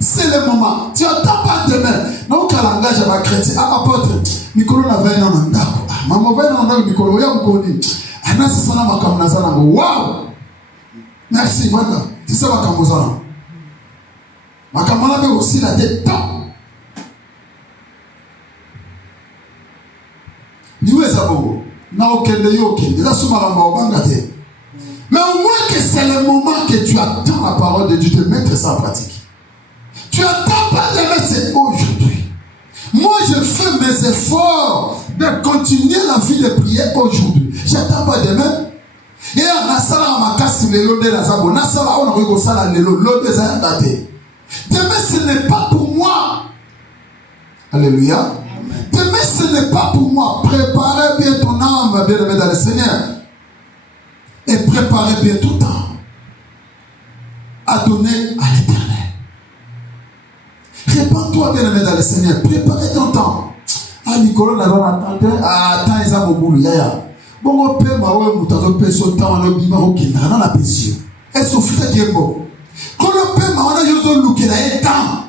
C'est le moment. Tu attends pas demain. Donc, à langage à ma chrétien, apôtre, Mikolo n'a pas un andako. Maman va un andako, Mikolo, ya mkoni. Ana c'est ça na makamnazana. Wow! Merci, voilà. C'est ça makamnazana. Makamana veut aussi la tête. Niwe zabongo. Na okende yo okende. Ça sous malamba obangate. Mais au moins que c'est le moment que tu attends la parole de Dieu de mettre ça en pratique. Tu attends pas demain, c'est aujourd'hui. Moi, je fais mes efforts de continuer la vie de prière aujourd'hui. J'attends pas demain. Et à sala ma casse le lot de la zabo. Na sala on a eu sala le lot de la demain, ce n'est pas pour moi. Alléluia. Amen. Demain, ce n'est pas pour moi. Préparez bien ton âme, bien-aimé dans le Seigneur. Et préparez bien tout temps à donner à l'Éternel. Répands-toi, bien-aimé dans le Seigneur. Préparez ton temps. Ah, Nicolas n'a pas attendu. Ah, tant ils ont boulot. Yaya. Bon, on peut m'avoir moutazo peso temps on bima au kinda dans la pension. Et souffle qui est bon. Quand on peut m'avoir yozo luke la étant.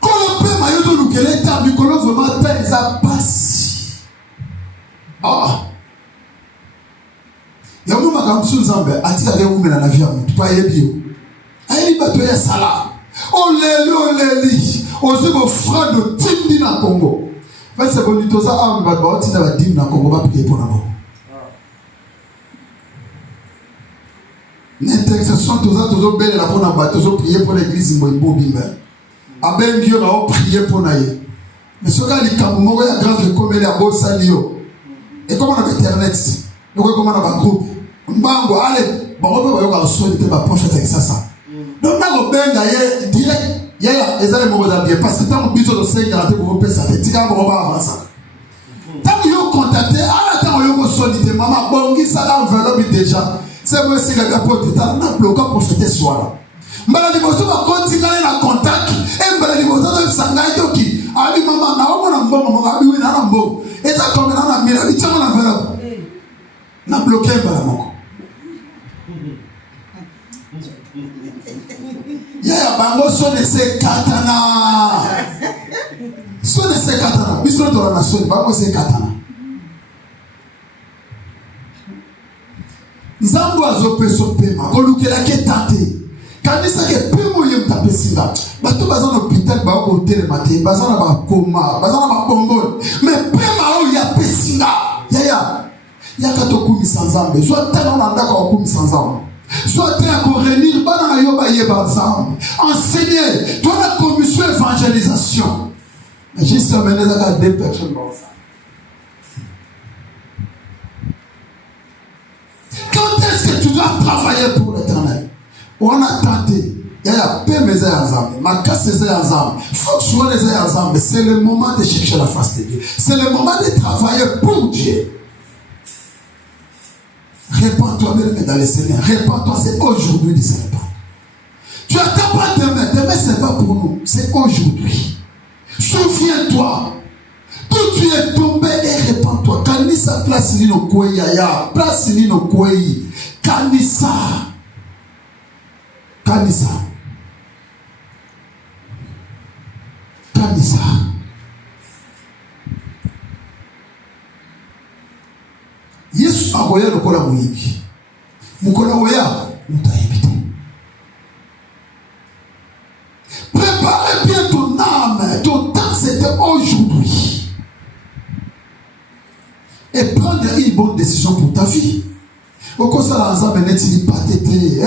Quand on peut m'avoir yozo luke la étant, Nicolas vraiment tant ils ont passé. Ah. Yamu makamsu zambe atika leo ume na navia mtu pa yebio. Ayi bato ya sala. Oleli. Ozi bo frère de Tindi na Congo. Mais c'est bon toza am ba ba tina ba dim na Congo ba prier pour nabo. L'intercession toza belle la pour na ba tozo prier pour l'église moibo bimba. Abengio na o prier pour na ye. Mais ce gars li kamumo ya grave comme les abo salio. Et comment on a internet? Donc comment on a un groupe? Mbango allez, ba ko ba yo ka so de ba prophète avec ça. Donc na ko benga ye direct. Yaya, ezale mo za bien parce que tant que biso de 5 garantie pour pesa te tika mo ba avancer. Tant que yo contacter, tant que yo ko solide maman bongi ça l'enveloppe déjà. C'est moi si la capote ta na bloquer prophéter soir. Mbala di boso ba continuer na contact et mbala di boso de sangai toki. Abi maman na o na mbongo mo abi wi na na mbongo. Et ça comme na mira di chama na enveloppe. Na bloquer mbala moko. Yeah, bango sonne se katana. Sonne se katana. Biso to na sonne bango se katana. Nzambo azopeso pema. Kolukela ke tante. Kanisa ke pemo yem tapesinga. Bato bazana hôpital ba ko telemate, bazana ba koma, bazana ba bombon. Mais pema o ya pesinga. Yaka to kumi sanzambe. Soit tana na ndaka ko kumi sanzambe. Soit tu as réunir bana yoba yeba ensemble. Enseigner, toi la commission évangélisation. Mais juste amener à deux personnes dans ça. Quand est-ce que tu dois travailler pour l'Éternel? On a tenté. Il y a peu mes ensemble, ma casse les ensemble. Faut que soit les ensemble. C'est le moment de chercher la face de Dieu. C'est le moment de travailler pour Dieu. Répands-toi bien dans le Seigneur. Répands-toi, c'est aujourd'hui de se répandre. Tu n'attends pas demain. Demain, ce n'est pas pour nous. C'est aujourd'hui. Souviens-toi. Tout tu es tombé et répands-toi. Quand kanisa place nino kwei yaya, place nino kwei. Kanisa. Kanisa. Kanisa. Yesu akoya lokola muyibi. Mukola oya, mutaibite. Préparez bien ton âme. Ton temps, c'était aujourd'hui. Et prendre une bonne décision pour ta vie. Au cas où ça l'ensemble n'est pas t'aider.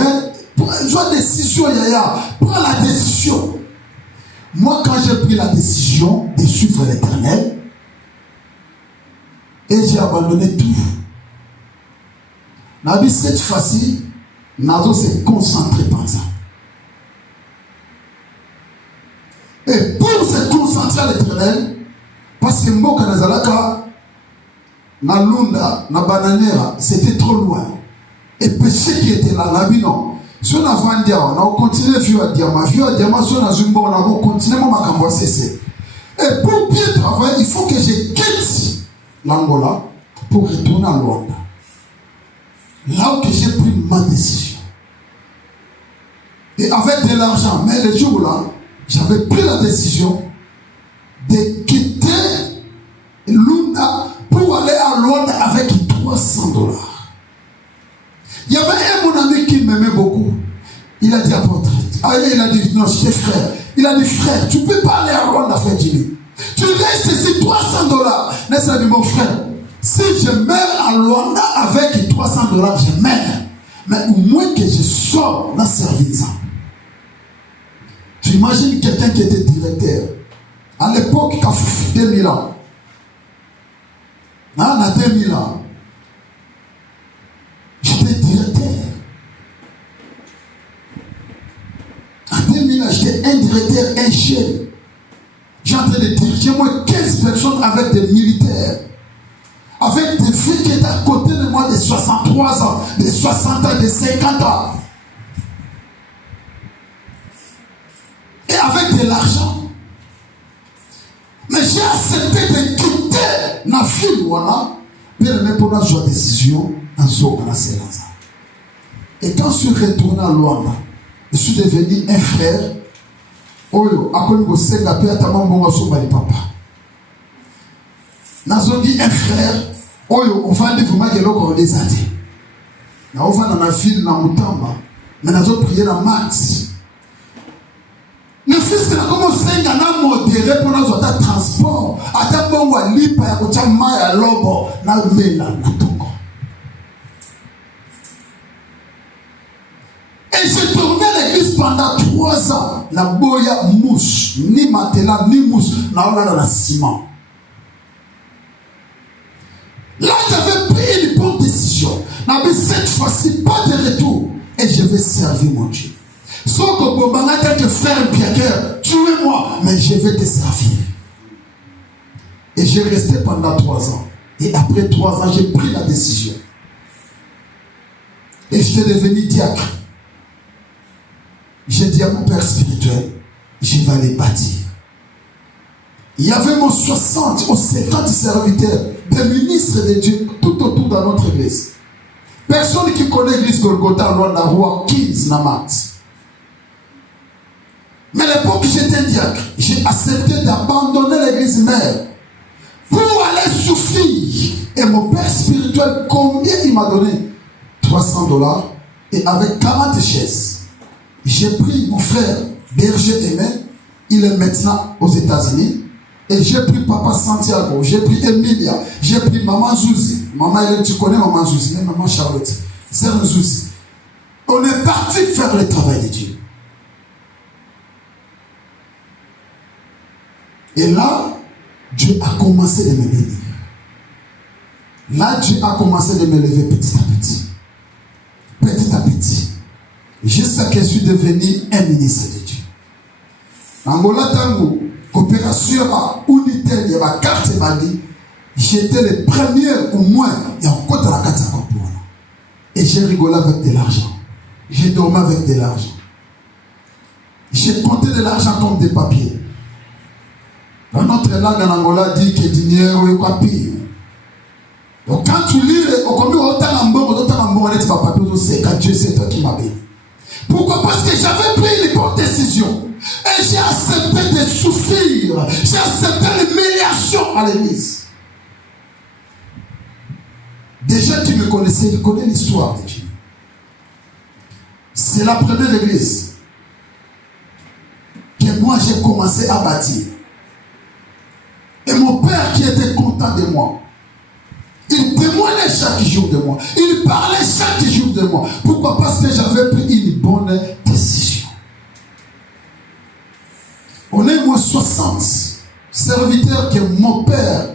Prends décision, yaya. Prends la décision. Moi, quand j'ai pris la décision de suivre l'Éternel, et j'ai abandonné tout. Nabi, cette fois-ci, Nazo s'est concentré par ça. Et pour se concentrer à l'Éternel, parce que Moka Nazalaka, na Lunda, na Bananera, c'était trop loin. Et péché qui était là, Nabi non. Si on a vendu, on a continué à faire diamant, si on a zumba, on a continué à cesser. Et pour bien travailler, il faut que je quitte l'Angola pour retourner à Luanda. Là où j'ai pris ma décision. Et avec de l'argent, mais le jour-là, j'avais pris la décision de quitter Lunda pour aller à Luanda avec $300. Il y avait un mon ami qui m'aimait beaucoup. Il a dit à votre il a dit non, j'étais frère. Il a dit frère, tu ne peux pas aller à Luanda faire du lit. Tu restes ici $300. N'est-ce pas mon frère? Si je meurs à Luanda avec $300, je meurs. Mais au moins que je sors dans ce service. Tu imagines quelqu'un qui était directeur. À l'époque, il y a 2000 ans. On a 2000 ans. J'étais directeur. À 2000 ans, j'étais un directeur, un chef. J'ai en train de diriger moi 15 personnes avec des militaires. Avec des filles qui étaient à côté de moi de 63 ans, de 60 ans, de 50 ans. Et avec de l'argent. Mais j'ai accepté de quitter ma fille, voilà, bien aimé pour la décision, en Zoga, en Sélanza. Et quand je suis retourné à Luanda, je suis devenu un frère. Oyo, akongo senga pe atama mbonga so bali papa. Nazongi un frère, oyo on va dire vraiment que l'on des années. Na on va dans la ville na Mutamba, mais nazo prier na max. Le fils que na comme senga na modéré pour nos autres transport, ata mbongo lipa ya kocha maya lobo na mena kutongo. Et j'ai tourné l'église pendant 3 ans. La boya mouche, ni matelas, ni mouche. Là, on a dans la ciment. Là, j'avais pris une bonne décision. Mais cette fois-ci, pas de retour. Et je vais servir mon Dieu. Sauf que Bobana, quelques frères Pierre, tuez-moi, mais je vais te servir. Et j'ai resté pendant 3 ans. Et après 3 ans, j'ai pris la décision. Et j'étais devenu diacre. J'ai dit à mon père spirituel, je vais aller bâtir. Il y avait mon 60 ou 50 serviteurs, des ministres de Dieu tout autour de notre église. Personne qui connaît l'église Golgotha, Luanda, Roi, 15, Namat. Mais à l'époque, j'étais diacre. J'ai accepté d'abandonner l'église mère pour aller souffrir. Et mon père spirituel, combien il m'a donné? $300 et avec 40 chaises. J'ai pris mon frère Berger Aimé, il est maintenant aux États-Unis, et j'ai pris papa Santiago, j'ai pris Emilia, j'ai pris maman Zouzi. Maman, tu connais maman Zouzi, mais maman Charlotte, c'est Zouzi. On est parti faire le travail de Dieu. Et là, Dieu a commencé de me bénir. Là, Dieu a commencé de me lever petit à petit. Petit à petit. Jusqu'à ce que je suis devenu un ministre de Dieu. Angola Tango, coopération à unité, il y a ma carte Mali. J'étais le premier au moins, et encore dans la carte et j'ai rigolé avec de l'argent. J'ai dormi avec de l'argent. J'ai compté de l'argent comme des papiers. Dans notre langue en Angola dit que dinero est papier. Donc quand tu lis, Dieu c'est toi qui m'as béni. Pourquoi? Parce que j'avais pris les bonnes décisions. Et j'ai accepté de souffrir. J'ai accepté l'humiliation à l'église. Des gens qui me connaissaient, ils connaissent l'histoire de Dieu. C'est la première église que moi j'ai commencé à bâtir. Et mon père qui était content de moi, il témoignait chaque jour de moi. Il parlait chaque jour de moi. Pourquoi? Parce que j'avais pris une bonne décision. On est moins 60 serviteurs que mon père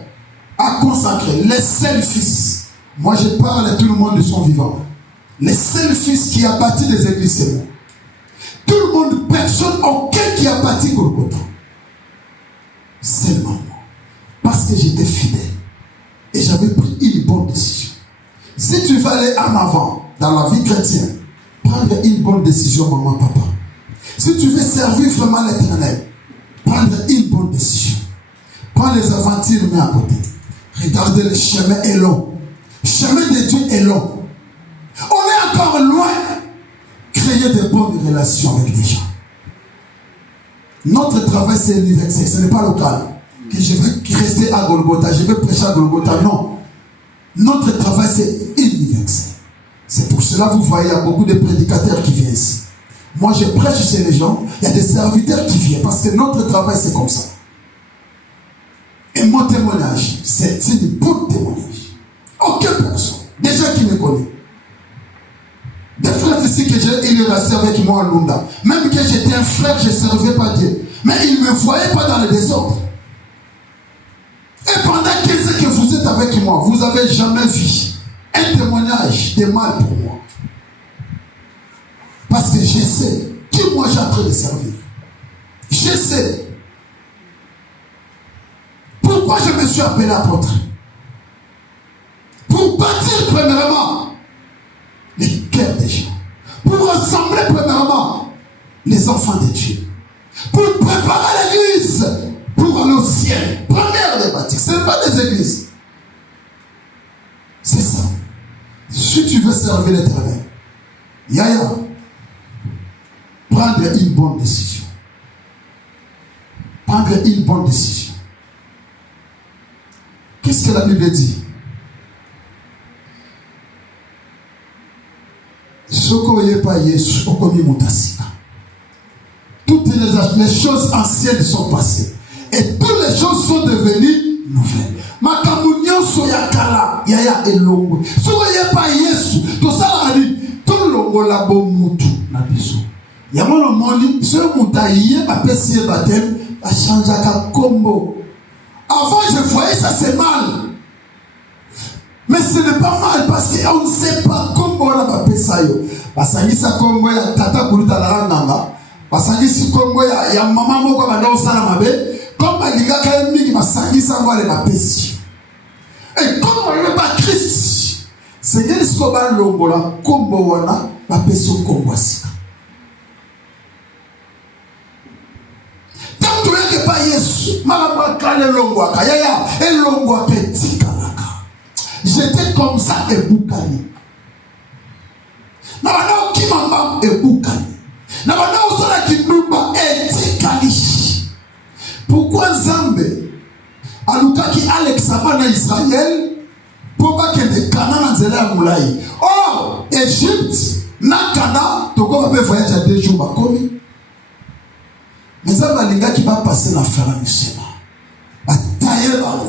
a consacrés. Les seuls fils. Moi je parle à tout le monde de son vivant. Les seuls fils qui a bâti des églises, c'est moi. Tout le monde, personne, aucun qui a bâti Golgotha. Seulement moi. Parce que j'étais fidèle. Et j'avais pris une bonne décision. Si tu veux aller en avant dans la vie chrétienne, prendre une bonne décision, maman, papa. Si tu veux servir vraiment l'Éternel, prendre une bonne décision. Prends les aventures, mais à côté. Regardez, le chemin est long. Le chemin de Dieu est long. On est encore loin. Créer de bonnes relations avec des gens. Notre travail, c'est universel, ce n'est pas local. Que je veux rester à Golgotha, je veux prêcher à Golgotha. Non. Notre travail, c'est universel. C'est pour cela que vous voyez, il y a beaucoup de prédicateurs qui viennent ici. Moi, je prêche chez les gens, il y a des serviteurs qui viennent, parce que notre travail, c'est comme ça. Et mon témoignage, c'est du bon témoignage. Aucune personne, des gens qui me connaissent. Des frères ici que il est resté avec moi à Lunda. Même que j'étais un frère, je ne servais pas Dieu. Mais il ne me voyait pas dans le désordre. Et pendant 15 ans que vous êtes avec moi, vous n'avez jamais vu un témoignage de mal pour moi. Parce que je sais qui moi j'ai en train de servir. Je sais. Pourquoi je me suis appelé apôtre? Pour bâtir premièrement les cœurs des gens. Pour rassembler premièrement les enfants de Dieu. Pour préparer l'église pour aller au ciel. Première des bâtiments. Ce n'est pas des églises. C'est ça. Si tu veux servir l'Éternel, Yaya, prendre une bonne décision. Prendre une bonne décision. Qu'est-ce que la Bible dit? Toutes les choses anciennes sont passées. Et toutes les choses sont devenues nouvelles. Makamunyo soyakala yaya elongo. Soyez pas Yesu. Tout ça a dit tout longo la bomutu na biso. Yamolo moni so mutaye ba pesier baptême a changé ka combo. Avant je voyais ça c'est mal. Mais ce n'est pas mal parce qu'on ne sait pas comment on a fait ça. Parce que ça comme ya tata kuluta la nanga. Parce que si comme ya maman moko ba ndo sala mabe. Comme il y a quand même qui m'a sangui sans voir les mapes. Et comme on ne veut pas Christ, Seigneur ce qu'on va l'ongola comme wana la personne comme voici. Tant que tu n'es pas Yesu, malama kale longwa kaya et longwa petit kalaka. J'étais comme ça et boukani. Na wana qui mamba et boukani. Na wana osona qui numba et tikali. Pourquoi Zambe alukaki Alex Abana Israël pour pas que des Canaan nzela moulai. Or Égypte na Canaan to ko va voyager à 2 jours bakomi. Mais ça va linga qui va passer la Pharaon ba tailler ba.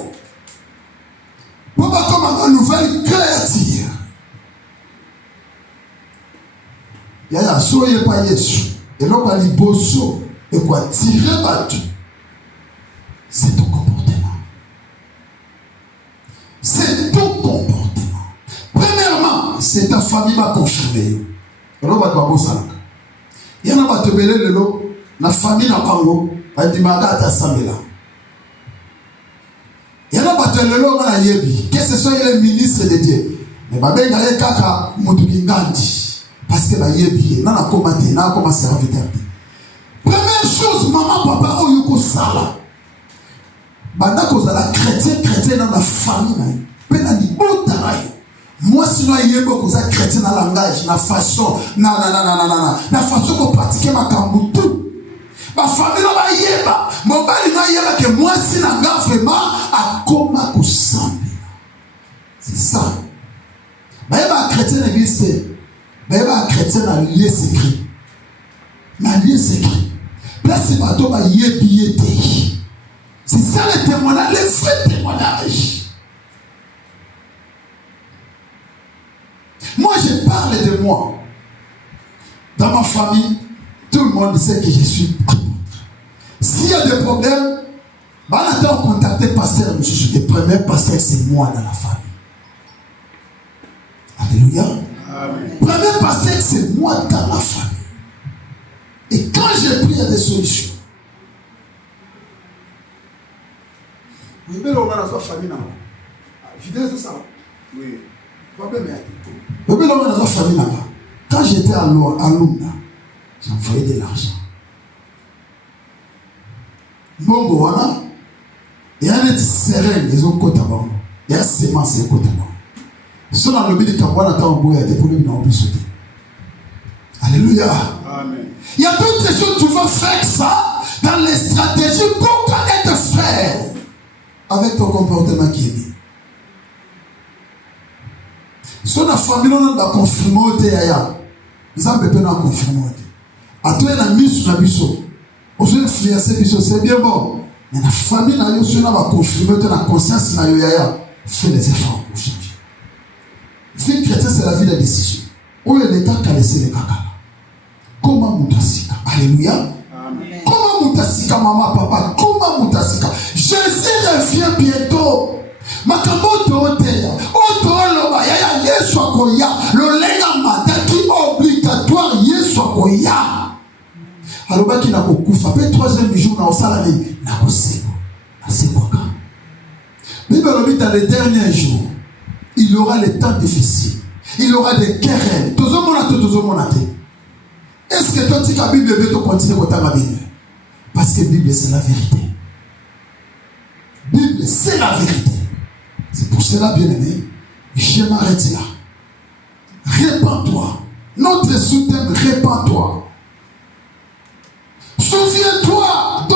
Pour pas comme une nouvelle créature. Yaya soyez pas Yesu. Et là on li bosso et quoi tirer battu. C'est ton comportement. C'est ton comportement. Premièrement, c'est ta famille qui va confirmer. Il y en a qui vont la famille n'a pas dit il y en a qui vont que ce soit les ministres de Dieu. Mais il y a des cas qui parce que il y a serviteur. Première chose, maman, papa, on y a sala. Banda kozala chrétien dans la famille. Moi, sinon, il y a beaucoup de chrétiens dans le langage, la façon, la façon qu'on pratique ma kamboutou. Ma famille, mon bali, que moi, si n'a pas vraiment, à comment qu'on semble. C'est ça. Il y a un chrétien dans l'église, il y a un chrétien dans le lieu secret. Dans le lieu secret. Là, c'est pas toi, il y a billetté. C'est ça le témoignage, le vrai témoignage. Moi, je parle de moi. Dans ma famille, tout le monde sait que je suis apôtre. S'il y a des problèmes, on attend contacter pasteur. Le premier pasteur, c'est moi dans la famille. Alléluia. Le premier pasteur, c'est moi dans la famille. Et quand j'ai pris, il y a des solutions. Oui, mais on va dans la famille. Fidèle, c'est ça. Oui. Quand j'étais à Luna, j'envoyais de l'argent. Bongo, voilà. Il y a des sereins, des autres côtés. Il y a des semences, des côtés. Si on a le but de Kabouana, il y a des problèmes qui n'ont plus sauté. Alléluia. Amen. Il y a d'autres choses, tu vas faire ça dans les stratégies pour connaître frère avec ton comportement qui est bien. Si on a famille, on a confirmé au théâtre. Nous avons besoin de confirmer. À toi, il y a mis sur la biseau. On se influencer biseau, c'est bien bon. Mais la famille, on a confirmé la conscience, fait des efforts pour changer. Vie chrétienne, c'est la vie de décision. Où est l'État qui a laissé les caca? Comment Moutasika? Alléluia. Comment Moutasika, maman, papa? Comment Moutasika? Jésus revient bientôt. Makamoto oteya otoloba ya Yesu akoya lolenga mataki obligatoire Yesu akoya alobaki na kokufa pe troisième jour na osala ni na kosebo asekoka Bible lobi dans les derniers jours il y aura les temps difficiles, il y aura des querelles. Est-ce que toi tu as Bible veut te continuer à ta Bible? Parce que Bible c'est la vérité. Bible c'est la vérité. C'est pour cela, bien-aimé, je m'arrête là. Répands-toi. Notre sous-thème, répands-toi. Souviens-toi de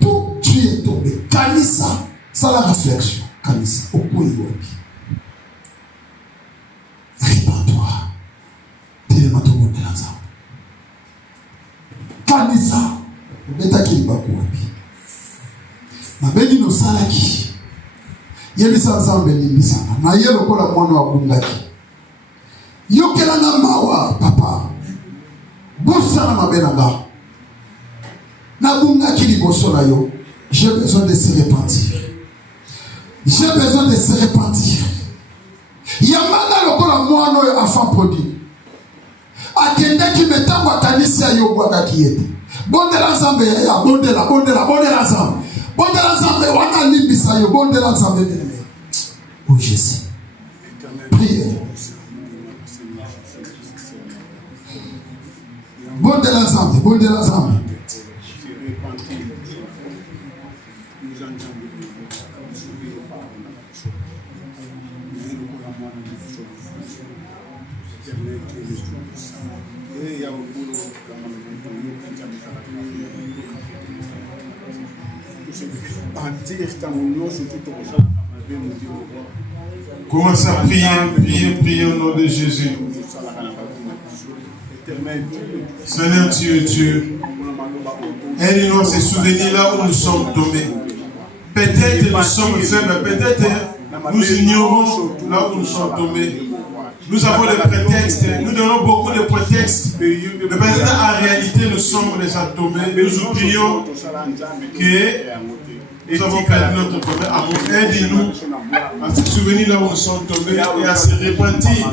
tout tu es tombé. Kanisa, ça la réflexion. Kanisa, au coin de répands-toi. Tellement tout le monde est ensemble. Kanisa, beta qui est pas pour ma béni nos salaki. Yebisa nzambe limbisanga na ye lokola mwana wa bungaki yokelanga mawa papa bosana mabenanga na bungaki liboso na yo. J'ai besoin de se repentir, j'ai besoin de se repentir. Yamanga lokola mwana oyo afa produit akendaki metango akanisi yo bwakaki yete bondela nzambe ya bondela nzambe bondela nzambe wana limbisa yo bondela nzambe bien-aimé. Oh Jésus, priez. Bondela nzambe Commence à prier au nom de Jésus. Seigneur Dieu, aide-nous à se souvenir là où nous sommes tombés. Peut-être nous sommes faibles, peut-être nous ignorons là où nous sommes tombés. Nous avons des prétextes, nous donnons beaucoup de prétextes, mais peut-être en réalité nous sommes déjà tombés. Nous oublions que nous avons perdu notre premier amour. Aide-nous à se souvenir là où nous sommes tombés et à se repentir.